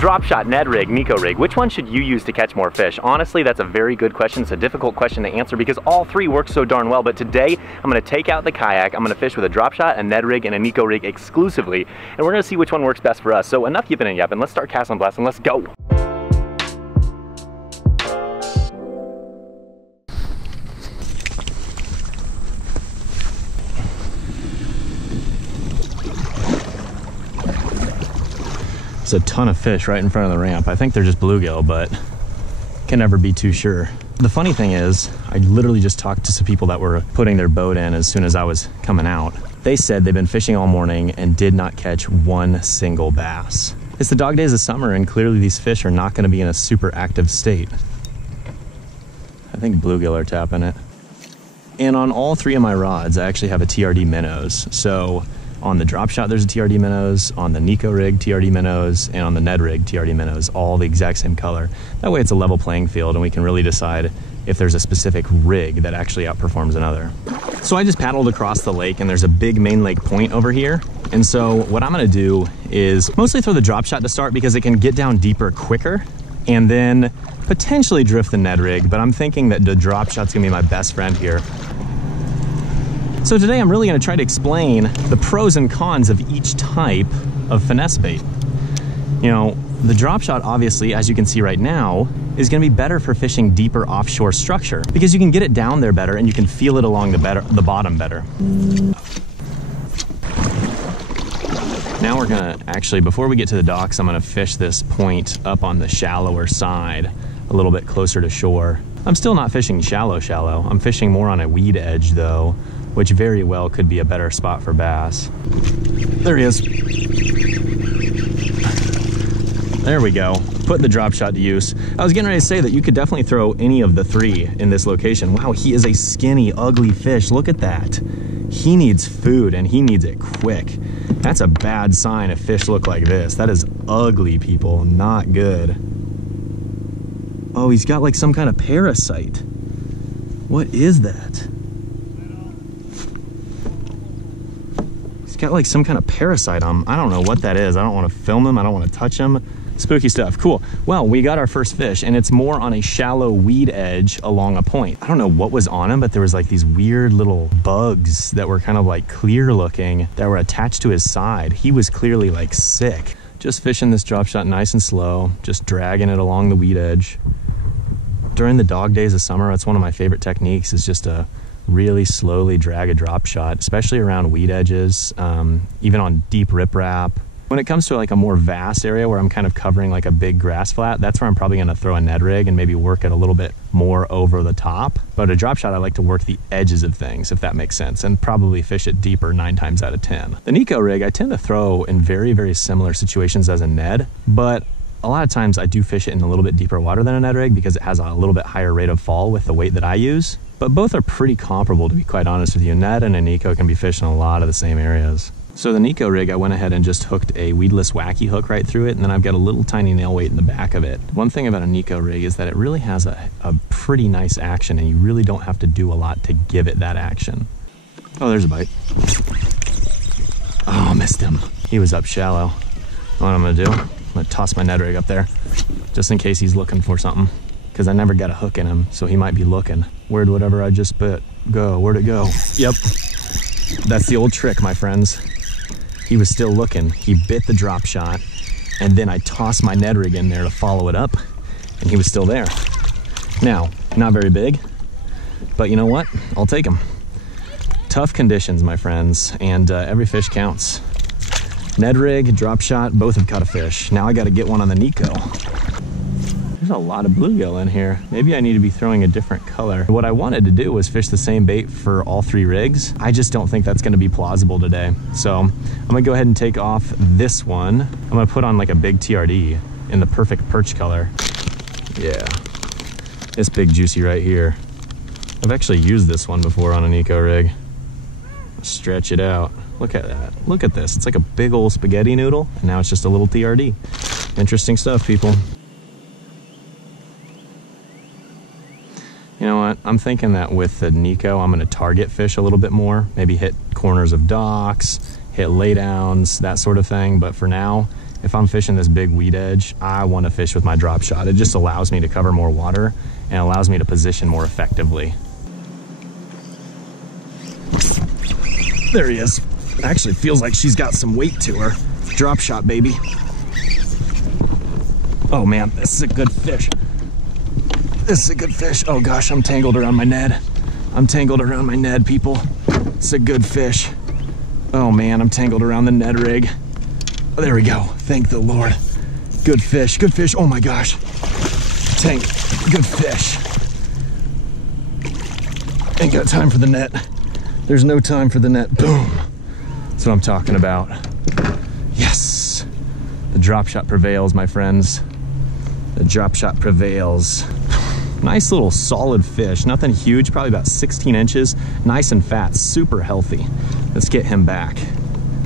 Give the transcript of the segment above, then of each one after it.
Drop shot, Ned Rig, Neko Rig, which one should you use to catch more fish? Honestly, that's a very good question. It's a difficult question to answer because all three work so darn well, but today I'm gonna take out the kayak, I'm gonna fish with a drop shot, a Ned Rig, and a Neko Rig exclusively, and we're gonna see which one works best for us. So enough yipping and yapping, let's start casting blasting, let's go. There's a ton of fish right in front of the ramp. I think they're just bluegill, but can never be too sure. The funny thing is, I literally just talked to some people that were putting their boat in as soon as I was coming out. They said they've been fishing all morning and did not catch one single bass. It's the dog days of summer and clearly these fish are not gonna be in a super active state. I think bluegill are tapping it. And on all three of my rods, I actually have a TRD minnows. So on the drop shot, there's a TRD minnows, on the Neko Rig, TRD minnows, and on the Ned Rig, TRD minnows, all the exact same color. That way it's a level playing field and we can really decide if there's a specific rig that actually outperforms another. So I just paddled across the lake and there's a big main lake point over here. And so what I'm gonna do is mostly throw the drop shot to start because it can get down deeper quicker and then potentially drift the Ned Rig, but I'm thinking that the drop shot's gonna be my best friend here. So today I'm really going to try to explain the pros and cons of each type of finesse bait. You know, the drop shot obviously, as you can see right now, is going to be better for fishing deeper offshore structure because you can get it down there better and you can feel it along the bottom better. Now we're going to actually, before we get to the docks, I'm going to fish this point up on the shallower side, a little bit closer to shore. I'm still not fishing shallow. I'm fishing more on a weed edge though, which very well could be a better spot for bass. There he is. There we go. Put the drop shot to use. I was getting ready to say that you could definitely throw any of the three in this location. Wow, he is a skinny, ugly fish. Look at that. He needs food and he needs it quick. That's a bad sign if fish look like this. That is ugly, people. Not good. Oh, he's got like some kind of parasite. What is that? Got like some kind of parasite on him. I don't know what that is. I don't want to film him. I don't want to touch him. Spooky stuff. Cool. Well, we got our first fish and it's more on a shallow weed edge along a point. I don't know what was on him, but there was like these weird little bugs that were kind of like clear looking that were attached to his side. He was clearly like sick. Just fishing this drop shot nice and slow, just dragging it along the weed edge. During the dog days of summer, that's one of my favorite techniques, is just a really slowly drag a drop shot, especially around weed edges, even on deep riprap. When it comes to like a more vast area where I'm kind of covering like a big grass flat, that's where I'm probably gonna throw a Ned Rig and maybe work it a little bit more over the top. But a drop shot, I like to work the edges of things, if that makes sense, and probably fish it deeper 9 times out of 10. The Neko Rig, I tend to throw in very, very similar situations as a Ned, but a lot of times I do fish it in a little bit deeper water than a Ned Rig because it has a little bit higher rate of fall with the weight that I use. But both are pretty comparable, to be quite honest with you. Ned and a Neko can be fished in a lot of the same areas. So the Neko Rig, I went ahead and just hooked a weedless wacky hook right through it, and then I've got a little tiny nail weight in the back of it. One thing about a Neko Rig is that it really has a pretty nice action, and you really don't have to do a lot to give it that action. Oh, there's a bite. Oh, missed him. He was up shallow. What I'm gonna do, I'm gonna toss my Ned Rig up there, just in case he's looking for something. Because I never got a hook in him, so he might be looking. Where'd whatever I just bit go? Where'd it go? Yep, that's the old trick, my friends. He was still looking. He bit the drop shot, and then I tossed my Ned Rig in there to follow it up, and he was still there. Now, not very big, but you know what? I'll take him. Tough conditions, my friends, and every fish counts. Ned Rig, drop shot, both have caught a fish. Now I gotta get one on the Neko. There's a lot of bluegill in here. Maybe I need to be throwing a different color. What I wanted to do was fish the same bait for all 3 rigs. I just don't think that's gonna be plausible today. So I'm gonna go ahead and take off this one. I'm gonna put on like a big TRD in the perfect perch color. Yeah, this big juicy right here. I've actually used this one before on a Neko Rig. Stretch it out. Look at that. Look at this. It's like a big old spaghetti noodle, and now it's just a little TRD. Interesting stuff, people. You know what? I'm thinking that with the Neko, I'm going to target fish a little bit more. Maybe hit corners of docks, hit laydowns, that sort of thing. But for now, if I'm fishing this big weed edge, I want to fish with my drop shot. It just allows me to cover more water and allows me to position more effectively. There he is. Actually feels like she's got some weight to her. Drop shot, baby. Oh man, this is a good fish. This is a good fish. Oh gosh, I'm tangled around my Ned. I'm tangled around my Ned, people. It's a good fish. Oh man, I'm tangled around the Ned Rig. Oh, there we go. Thank the Lord. Good fish, good fish. Oh my gosh. Tank, good fish. Ain't got time for the net. There's no time for the net. Boom. That's what I'm talking about. Yes. The drop shot prevails, my friends. The drop shot prevails. Nice little solid fish. Nothing huge, probably about 16 inches. Nice and fat, super healthy. Let's get him back.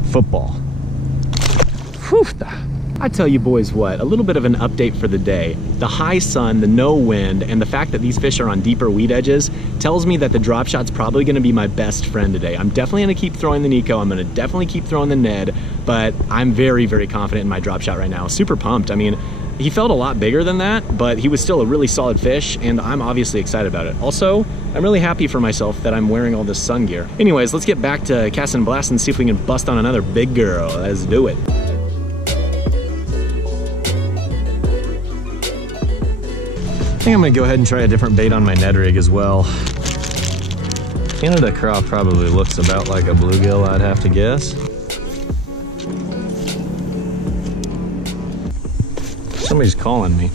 Football. Whew. I tell you boys what, a little bit of an update for the day. The high sun, the no wind, and the fact that these fish are on deeper weed edges tells me that the drop shot's probably gonna be my best friend today. I'm definitely gonna keep throwing the Neko, I'm gonna definitely keep throwing the Ned, but I'm very, very confident in my drop shot right now. Super pumped. I mean, he felt a lot bigger than that, but he was still a really solid fish, and I'm obviously excited about it. Also, I'm really happy for myself that I'm wearing all this sun gear. Anyways, let's get back to casting and blasting and see if we can bust on another big girl. Let's do it. I think I'm gonna go ahead and try a different bait on my Ned Rig as well. Canada craw probably looks about like a bluegill, I'd have to guess. Somebody's calling me.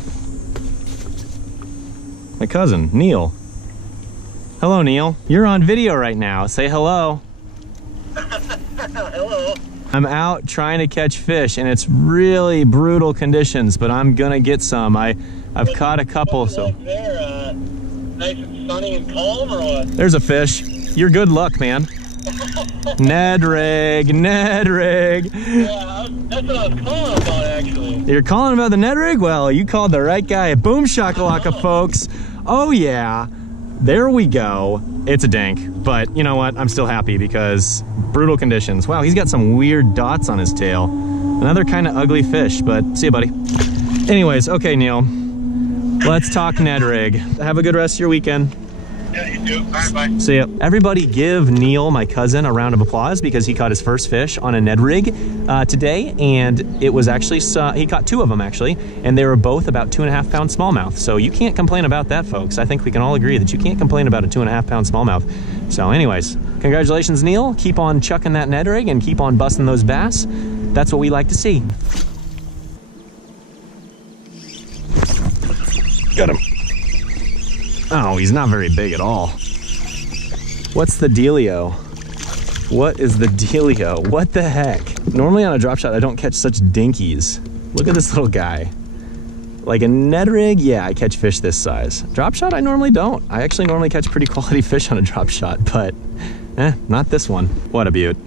My cousin, Neil. Hello, Neil. You're on video right now. Say hello. Hello. I'm out trying to catch fish, and it's really brutal conditions, but I'm gonna get some. I've caught a couple, so. There, nice and sunny and calm, or what? There's a fish. You're good luck, man. Ned Rig, Ned Rig. Yeah, that's what I was calling about, actually. You're calling about the Ned Rig? Well, you called the right guy. Boom shakalaka, folks. Oh yeah, there we go. It's a dank, but you know what? I'm still happy because brutal conditions. Wow, he's got some weird dots on his tail. Another kind of ugly fish, but see you, buddy. Anyways, okay, Neil. Let's talk Ned Rig. Have a good rest of your weekend. Yeah, you too. Bye-bye. See ya. Everybody give Neil, my cousin, a round of applause because he caught his first fish on a Ned Rig today, and it was actually, he caught 2 of them actually, and they were both about 2.5 pound smallmouth. So you can't complain about that, folks. I think we can all agree that you can't complain about a 2.5 pound smallmouth. So anyways, congratulations, Neil. Keep on chucking that Ned Rig and keep on busting those bass. That's what we like to see. Got him. Oh, he's not very big at all. What's the dealio? What is the dealio? What the heck? Normally on a drop shot, I don't catch such dinkies. Look at this little guy. Like a Ned Rig, yeah, I catch fish this size. Drop shot, I normally don't. I actually normally catch pretty quality fish on a drop shot, but not this one. What a beaut.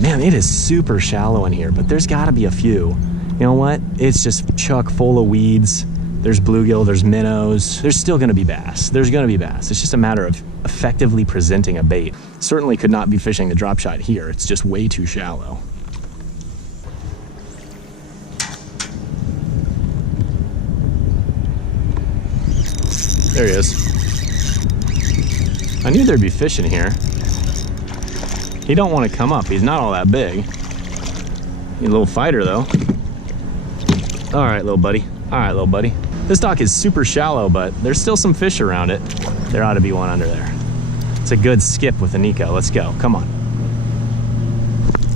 Man, it is super shallow in here, but there's gotta be a few. You know what? It's just chock full of weeds. There's bluegill, there's minnows. There's still gonna be bass. There's gonna be bass. It's just a matter of effectively presenting a bait. Certainly could not be fishing the drop shot here. It's just way too shallow. There he is. I knew there'd be fish in here. He don't want to come up. He's not all that big. He's a little fighter though. All right, little buddy. All right, little buddy. This dock is super shallow, but there's still some fish around it. There ought to be one under there. It's a good skip with the Neko. Let's go. Come on.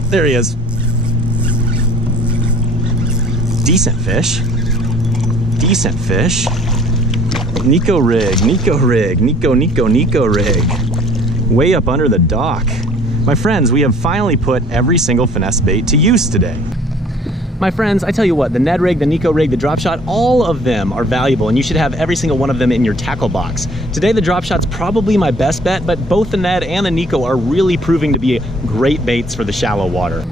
There he is. Decent fish. Decent fish. Neko Rig, Neko Rig, Neko Rig. Way up under the dock. My friends, we have finally put every single finesse bait to use today. My friends, I tell you what, the Ned Rig, the Neko Rig, the drop shot, all of them are valuable, and you should have every single one of them in your tackle box. Today, the drop shot's probably my best bet, but both the Ned and the Neko are really proving to be great baits for the shallow water.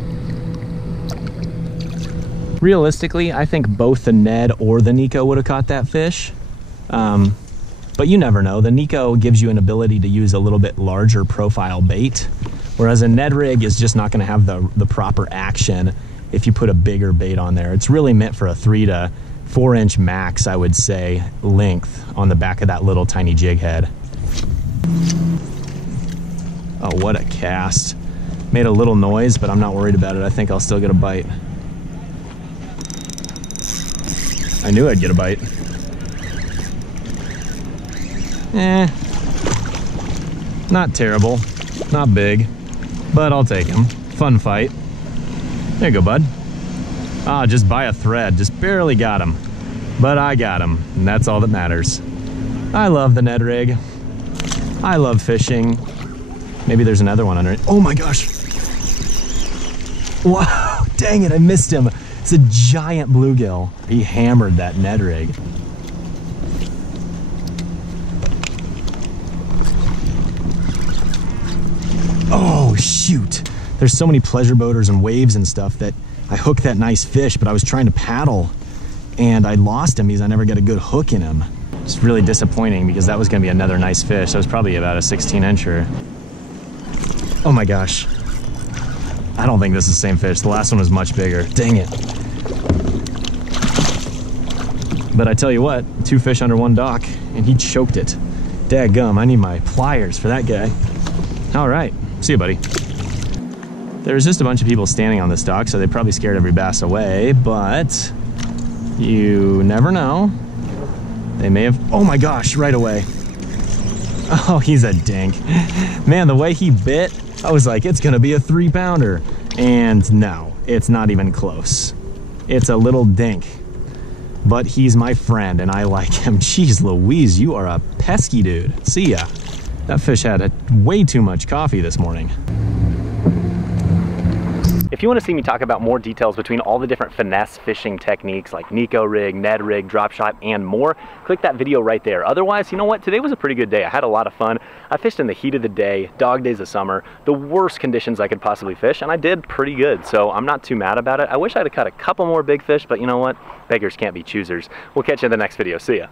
Realistically, I think both the Ned or the Neko would have caught that fish. But But you never know. The Neko gives you an ability to use a little bit larger profile bait, whereas a Ned Rig is just not going to have the proper action if you put a bigger bait on there. It's really meant for a 3 to 4 inch max, I would say, length on the back of that little tiny jig head. Oh, what a cast. Made a little noise, but I'm not worried about it. I think I'll still get a bite. I knew I'd get a bite. Not terrible, not big, but I'll take him. Fun fight. There you go, bud. Ah, just by a thread, just barely got him. But I got him, and that's all that matters. I love the Ned Rig. I love fishing. Maybe there's another one under it. Oh my gosh. Wow, dang it, I missed him. It's a giant bluegill. He hammered that Ned Rig. Oh, shoot. There's so many pleasure boaters and waves and stuff that I hooked that nice fish, but I was trying to paddle and I lost him because I never got a good hook in him. It's really disappointing because that was going to be another nice fish. That was probably about a 16-incher. Oh my gosh. I don't think this is the same fish. The last one was much bigger. Dang it. But I tell you what, 2 fish under 1 dock, and he choked it. Dadgum, I need my pliers for that guy. All right, see you, buddy. There's just a bunch of people standing on this dock, so they probably scared every bass away, but you never know. They may have, oh my gosh, right away. Oh, he's a dink. Man, the way he bit, I was like, it's gonna be a 3-pounder. And no, it's not even close. It's a little dink. But he's my friend and I like him. Jeez Louise, you are a pesky dude. See ya. That fish had way too much coffee this morning. If you want to see me talk about more details between all the different finesse fishing techniques like Neko Rig, Ned Rig, drop shot, and more, click that video right there. Otherwise, you know what? Today was a pretty good day. I had a lot of fun. I fished in the heat of the day, dog days of summer, the worst conditions I could possibly fish, and I did pretty good, so I'm not too mad about it. I wish I'd have caught a couple more big fish, but you know what? Beggars can't be choosers. We'll catch you in the next video. See ya.